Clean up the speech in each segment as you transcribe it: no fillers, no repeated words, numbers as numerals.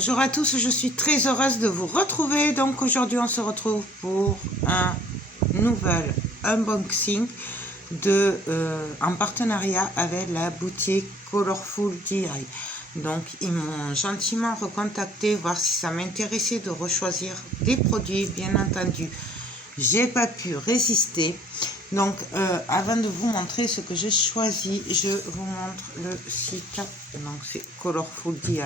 Bonjour à tous, je suis très heureuse de vous retrouver. Donc aujourd'hui on se retrouve pour un nouvel unboxing en partenariat avec la boutique Colorful DI. Donc ils m'ont gentiment recontacté voir si ça m'intéressait de rechoisir des produits. Bien entendu, j'ai pas pu résister. Donc avant de vous montrer ce que j'ai choisi, je vous montre le site. Donc c'est Colorful DI.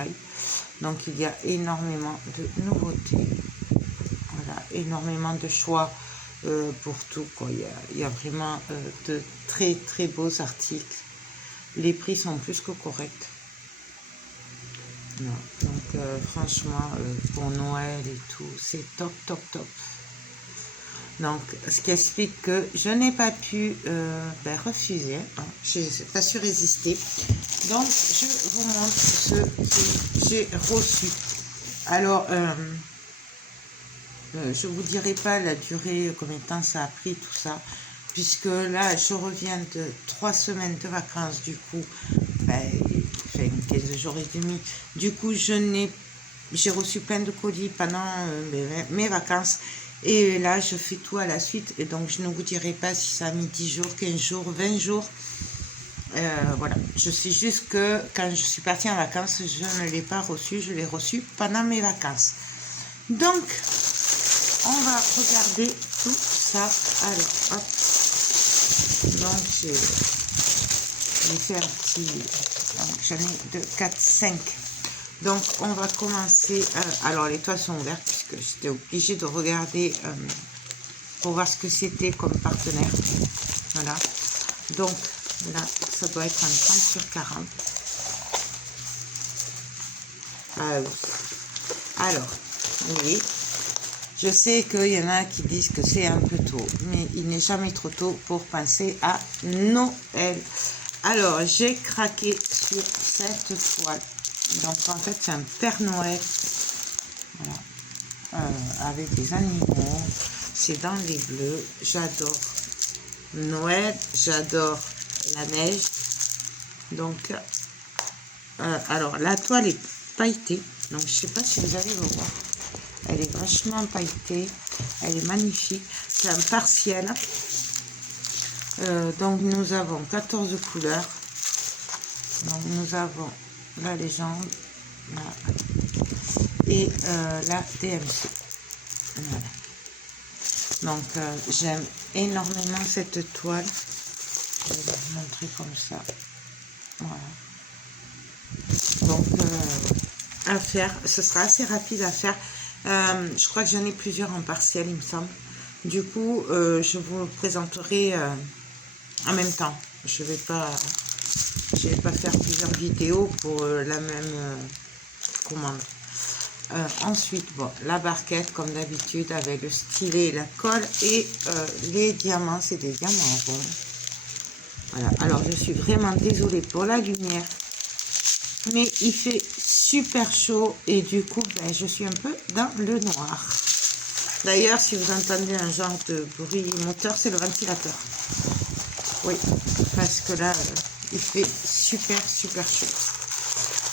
Donc il y a énormément de nouveautés, voilà, énormément de choix pour tout, quoi. Il y a vraiment de très très beaux articles. Les prix sont plus que corrects. Non. Donc franchement pour Noël et tout, c'est top top top. Donc ce qui explique que je n'ai pas pu refuser, hein. Je n'ai pas su résister. Donc je vous montre ce que j'ai reçu. Alors je vous dirai pas la durée, combien de temps ça a pris, tout ça, puisque là je reviens de 3 semaines de vacances. Du coup fait 15 jours et demi. Du coup j'ai reçu plein de colis pendant mes vacances. Et là, je fais tout à la suite. Et donc, je ne vous dirai pas si ça a mis 10 jours, 15 jours, 20 jours. Voilà. Je sais juste que quand je suis partie en vacances, je ne l'ai pas reçu. Je l'ai reçu pendant mes vacances. Donc, on va regarder tout ça. Alors, hop. Donc, j'ai fait un petit... J'en ai 2, 4, 5. Donc, on va commencer... alors, les toiles sont ouvertes puisque j'étais obligée de regarder pour voir ce que c'était comme partenaire. Voilà. Donc, là, ça doit être un 30 sur 40. Alors, oui. Je sais qu'il y en a qui disent que c'est un peu tôt, mais il n'est jamais trop tôt pour penser à Noël. Alors, j'ai craqué sur cette toile. Donc en fait c'est un Père Noël, voilà, avec des animaux. C'est dans les bleus. J'adore Noël, j'adore la neige. Donc alors la toile est pailletée, donc je sais pas si vous allez le voir. Elle est vachement pailletée, elle est magnifique. C'est un partiel. Donc nous avons 14 couleurs. Donc nous avons la légende, voilà, et la DMC. Voilà. Donc j'aime énormément cette toile. Je vais vous montrer comme ça. Voilà. Donc à faire, ce sera assez rapide à faire. Je crois que j'en ai plusieurs en partiel, il me semble. Du coup, je vous le présenterai en même temps. Je vais pas faire plusieurs vidéos pour la même commande. Ensuite, bon, la barquette comme d'habitude avec le stylet et la colle et les diamants, c'est des diamants ronds. Voilà. Alors je suis vraiment désolée pour la lumière, mais il fait super chaud et du coup je suis un peu dans le noir. D'ailleurs, si vous entendez un genre de bruit moteur, c'est le ventilateur. Oui, parce que là il fait super chaud.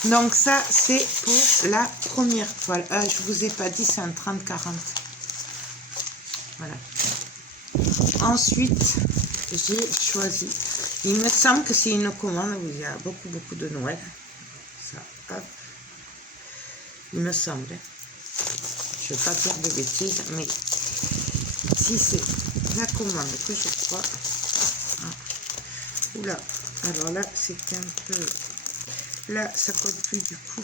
Donc ça c'est pour la première toile. Je vous ai pas dit, c'est un 30-40. Voilà. Ensuite j'ai choisi, il me semble que c'est une commande où il y a beaucoup de Noël. Ça, hop. Il me semble, je ne vais pas dire de bêtises, mais si c'est la commande que je crois. Oula, alors là c'est un peu, là ça colle plus du coup,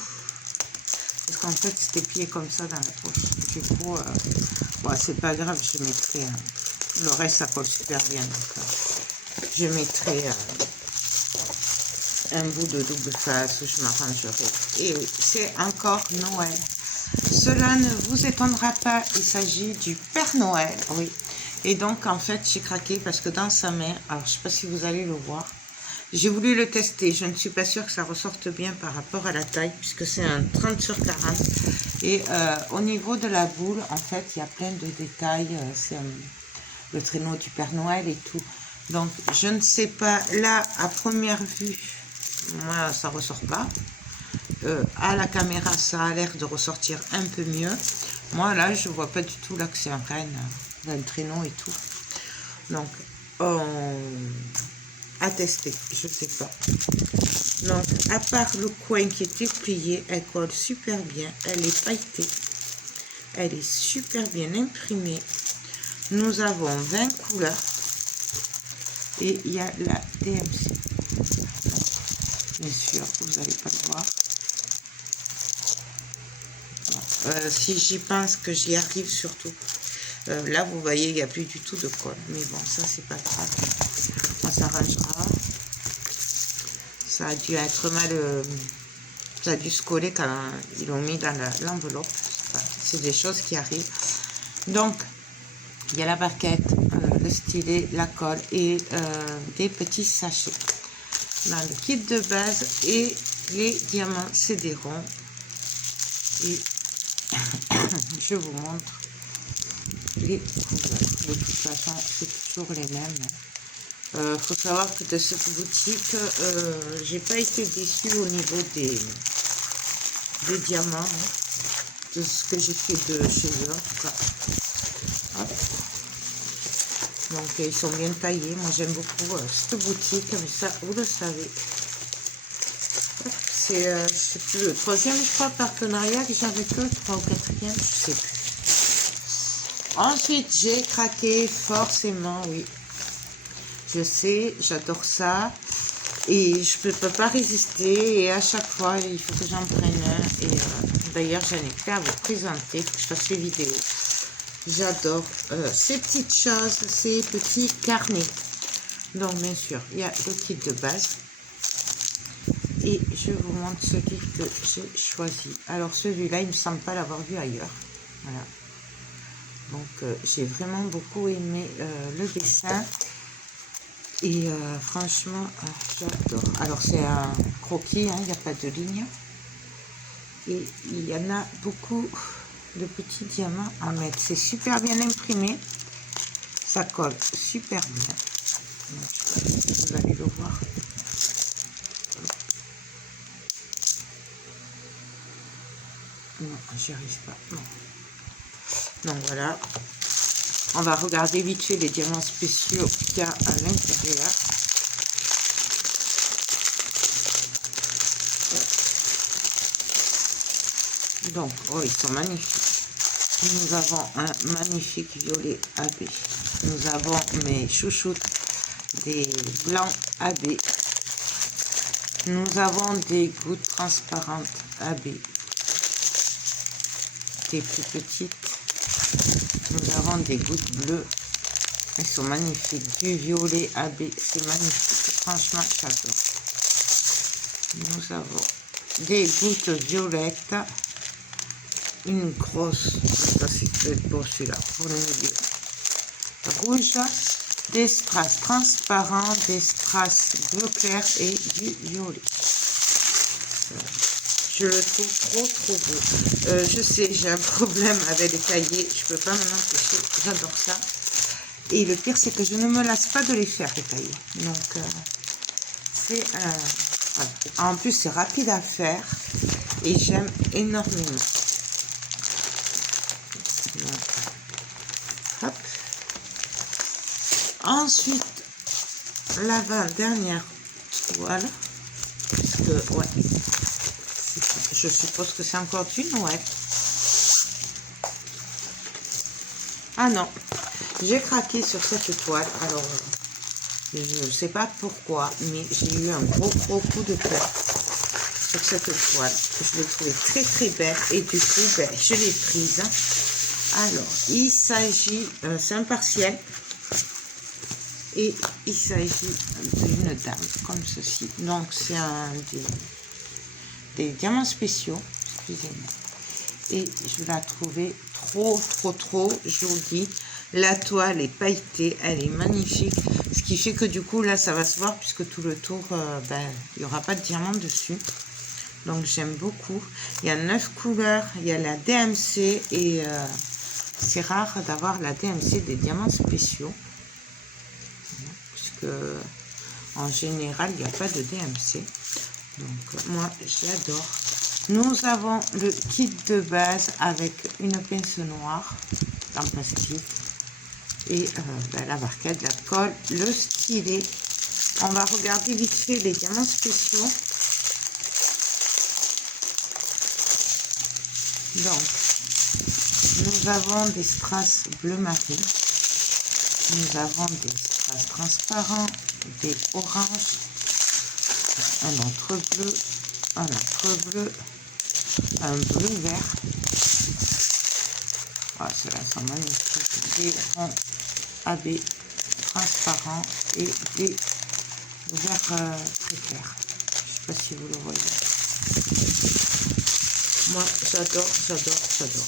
parce qu'en fait c'était plié comme ça dans la poche. Du coup bon, c'est pas grave, je mettrai le reste, ça colle super bien, donc je mettrai un bout de double face, je m'arrangerai. Et oui, c'est encore Noël. Cela ne vous étonnera pas, il s'agit du Père Noël, oui. Et donc en fait j'ai craqué parce que dans sa main, alors je sais pas si vous allez le voir, j'ai voulu le tester, je ne suis pas sûre que ça ressorte bien par rapport à la taille puisque c'est un 30 sur 40. Et au niveau de la boule, en fait il y a plein de détails, c'est le traîneau du Père Noël et tout. Donc je ne sais pas, là à première vue, moi ça ressort pas. à la caméra, ça a l'air de ressortir un peu mieux. Moi, là, je vois pas du tout là que c'est un renne, un traîneau et tout. Donc, à tester, je sais pas. Donc, à part le coin qui est plié, elle colle super bien. Elle est pailletée. Elle est super bien imprimée. Nous avons 20 couleurs. Et il y a la DMC. Bien sûr, vous n'allez pas le voir. Si j'y pense que j'y arrive surtout. Là, vous voyez, il n'y a plus du tout de colle. Mais bon, ça, c'est pas grave. On s'arrangera. Ça a dû être mal... ça a dû se coller quand ils l'ont mis dans l'enveloppe. C'est des choses qui arrivent. Donc, il y a la barquette, le stylet, la colle et des petits sachets. Dans le kit de base et les diamants cédérons. Et je vous montre les couleurs. De toute façon, c'est toujours les mêmes. Faut savoir que de cette boutique, j'ai pas été déçue au niveau des diamants, hein, de ce que j'ai fait de chez eux en tout cas. Hop. Donc ils sont bien taillés. Moi j'aime beaucoup cette boutique, mais ça vous le savez. C'est plus le troisième, je crois, partenariat que j'avais que le 3 ou 4e, je sais plus. Ensuite, j'ai craqué, forcément, oui. Je sais, j'adore ça. Et je ne peux pas résister. Et à chaque fois, il faut que j'en prenne un. Et d'ailleurs, j'en ai fait à vous présenter, que je fasse les vidéos. J'adore ces petites choses, ces petits carnets. Donc, bien sûr, il y a le kit de base. Et je vous montre ce kit que j'ai choisi. Alors, celui-là, il ne me semble pas l'avoir vu ailleurs. Voilà. Donc, j'ai vraiment beaucoup aimé le dessin. Et franchement, j'adore. Alors, c'est un croquis, hein, il n'y a pas de ligne. Et il y en a beaucoup de petits diamants à mettre. C'est super bien imprimé. Ça colle super bien. Donc, vous allez le voir. Non, j'y arrive pas. Non. Donc voilà. On va regarder vite fait les diamants spéciaux qu'il y a à l'intérieur. Donc, oh, ils sont magnifiques. Nous avons un magnifique violet AB. Nous avons mes chouchoutes, des blancs AB. Nous avons des gouttes transparentes AB. Des plus petites. Nous avons des gouttes bleues. Elles sont magnifiques. Du violet AB. C'est magnifique. Franchement, j'adore. Nous avons des gouttes violettes. Une grosse. Ça, c'est beau celui-là. Pour le milieu. Rouge. Des strass transparents. Des strass bleu clair et du violet. Je le trouve trop beau. Je sais, j'ai un problème avec les cahiers. Je peux pas m'en empêcher. J'adore ça. Et le pire, c'est que je ne me lasse pas de les faire, les cahiers. Donc, c'est un... Voilà. En plus, c'est rapide à faire. Et j'aime énormément. Donc, hop. Ensuite, l'avant-dernière toile. Parce que, ouais. Je suppose que c'est encore du Noël. Ah non, j'ai craqué sur cette toile. Alors, je ne sais pas pourquoi, mais j'ai eu un gros coup de cœur sur cette toile. Je l'ai trouvée très belle et du coup, ben, je l'ai prise. Alors, il s'agit, c'est un partiel. Et il s'agit d'une dame comme ceci. Donc, c'est un des diamants spéciaux, excusez-moi, et je la trouvais trop jolie. La toile est pailletée, elle est magnifique, ce qui fait que du coup là ça va se voir puisque tout le tour ben, il n'y aura pas de diamant dessus. Donc j'aime beaucoup. Il y a 9 couleurs, il y a la DMC et c'est rare d'avoir la DMC des diamants spéciaux puisque en général il n'y a pas de DMC. Donc moi j'adore. Nous avons le kit de base avec une pince noire en plastique et la barquette, la colle, le stylet. On va regarder vite fait les diamants spéciaux. Donc, nous avons des strass bleu marine. Nous avons des strass transparents, des oranges, un autre bleu, un autre bleu, un bleu vert. Voilà, ceux-là sont magnifiques. Des ronds AB transparents et des verts très clairs. Je ne sais pas si vous le voyez. Moi, j'adore, j'adore, j'adore.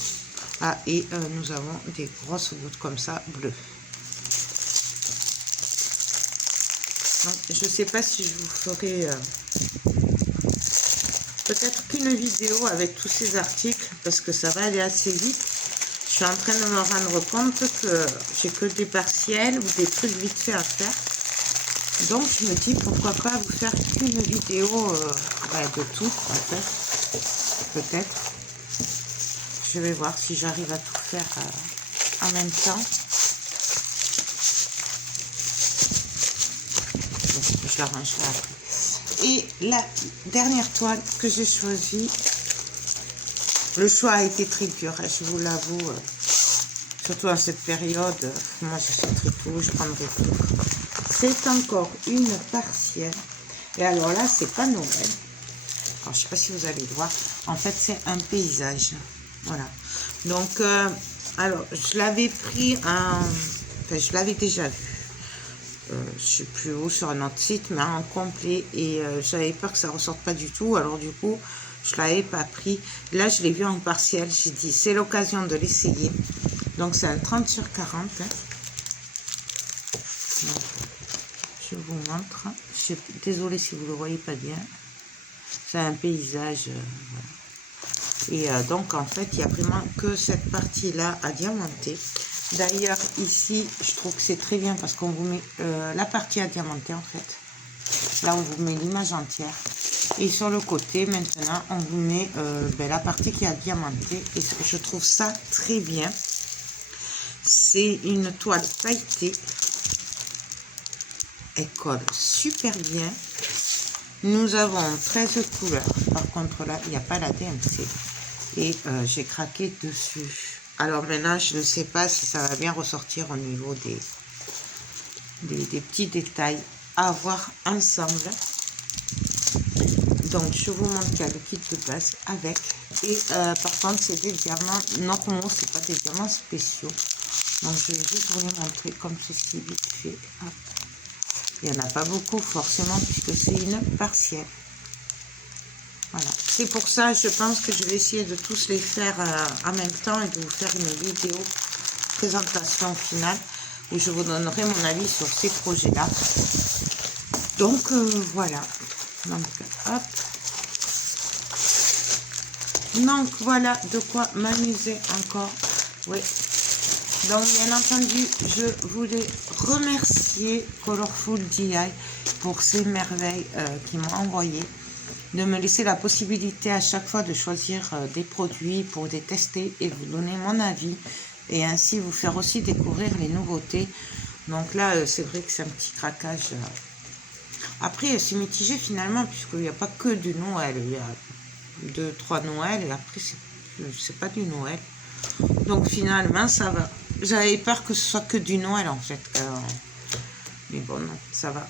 Ah, et nous avons des grosses gouttes comme ça, bleues. Donc, je ne sais pas si je vous ferai peut-être qu'une vidéo avec tous ces articles, parce que ça va aller assez vite. Je suis en train de me rendre compte que j'ai que des partiels ou des trucs vite fait à faire. Donc, je me dis pourquoi pas vous faire qu'une vidéo de tout, en fait. Peut-être. Je vais voir si j'arrive à tout faire en même temps. Je l'arrangerai après. Et la dernière toile que j'ai choisie, le choix a été très dur, hein, je vous l'avoue. Surtout à cette période, moi j'achèterai tout, je prendrai tout. C'est encore une partielle. Et alors là, c'est pas Noël. Alors, je sais pas si vous allez le voir. En fait, c'est un paysage. Voilà. Donc, alors, je l'avais pris enfin, je l'avais déjà vu. Je sais plus où, sur un autre site, mais en complet. Et j'avais peur que ça ressorte pas du tout. Alors, du coup, je l'avais pas pris. Là, je l'ai vu en partiel. J'ai dit, c'est l'occasion de l'essayer. Donc, c'est un 30 sur 40. Hein. Donc, je vous montre. Désolée si vous le voyez pas bien. C'est un paysage. Voilà. Et donc, en fait, il n'y a vraiment que cette partie-là à diamanter. D'ailleurs, ici, je trouve que c'est très bien parce qu'on vous met la partie à diamanter, en fait. Là, on vous met l'image entière. Et sur le côté, maintenant, on vous met la partie qui est à diamanter. Et je trouve ça très bien. C'est une toile pailletée. Elle colle super bien. Nous avons 13 couleurs. Par contre, là, il n'y a pas la DMC. Et j'ai craqué dessus. Alors maintenant, je ne sais pas si ça va bien ressortir au niveau des petits détails à voir ensemble. Donc, je vous montre qu'il y a le kit de base avec. Et par contre, c'est des diamants normaux, c'est pas des diamants spéciaux. Donc, je vais juste vous les montrer comme ceci, vite fait. Hop. Il n'y en a pas beaucoup, forcément, puisque c'est une partielle. Voilà. C'est pour ça, je pense que je vais essayer de tous les faire en même temps et de vous faire une vidéo présentation finale où je vous donnerai mon avis sur ces projets-là. Donc, voilà. Donc, hop. Donc, voilà de quoi m'amuser encore. Oui. Donc, bien entendu, je voulais remercier Colorful DI pour ces merveilles qu'ils m'ont envoyées. De me laisser la possibilité à chaque fois de choisir des produits pour les tester et vous donner mon avis. Et ainsi vous faire aussi découvrir les nouveautés. Donc là, c'est vrai que c'est un petit craquage. Après, c'est mitigé finalement, puisqu'il n'y a pas que du Noël. Il y a 2-3 Noël et après, c'est pas du Noël. Donc finalement, ça va. J'avais peur que ce soit que du Noël en fait. Mais bon, non, ça va.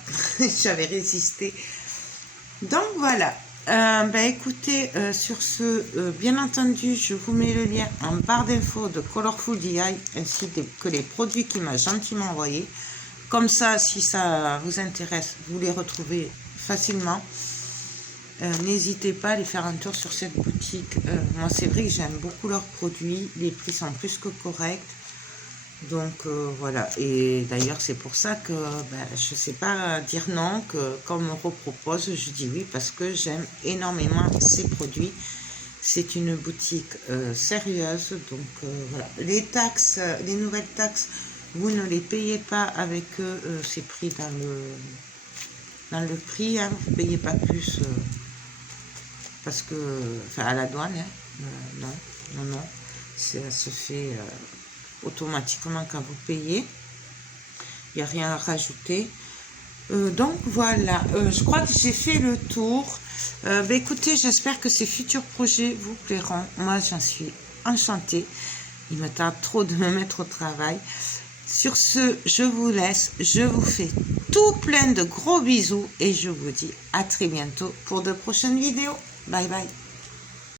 J'avais résisté. Donc voilà. Écoutez, sur ce, bien entendu, je vous mets le lien en barre d'infos de Colorful DI ainsi que les produits qu'il m'a gentiment envoyés. Comme ça, si ça vous intéresse, vous les retrouvez facilement. N'hésitez pas à aller faire un tour sur cette boutique. Moi, c'est vrai que j'aime beaucoup leurs produits. Les prix sont plus que corrects. Donc voilà, et d'ailleurs c'est pour ça que je ne sais pas dire non, que quand on me repropose, je dis oui parce que j'aime énormément ces produits. C'est une boutique sérieuse, donc voilà. Les taxes, les nouvelles taxes, vous ne les payez pas avec eux, c'est pris dans le prix, hein, vous ne payez pas plus parce que, enfin à la douane, hein, non, ça se fait automatiquement quand vous payez, il n'y a rien à rajouter. Donc voilà, je crois que j'ai fait le tour. Écoutez, j'espère que ces futurs projets vous plairont. Moi, j'en suis enchantée. Il me tarde trop de me mettre au travail. Sur ce, je vous laisse. Je vous fais tout plein de gros bisous et je vous dis à très bientôt pour de prochaines vidéos. Bye bye.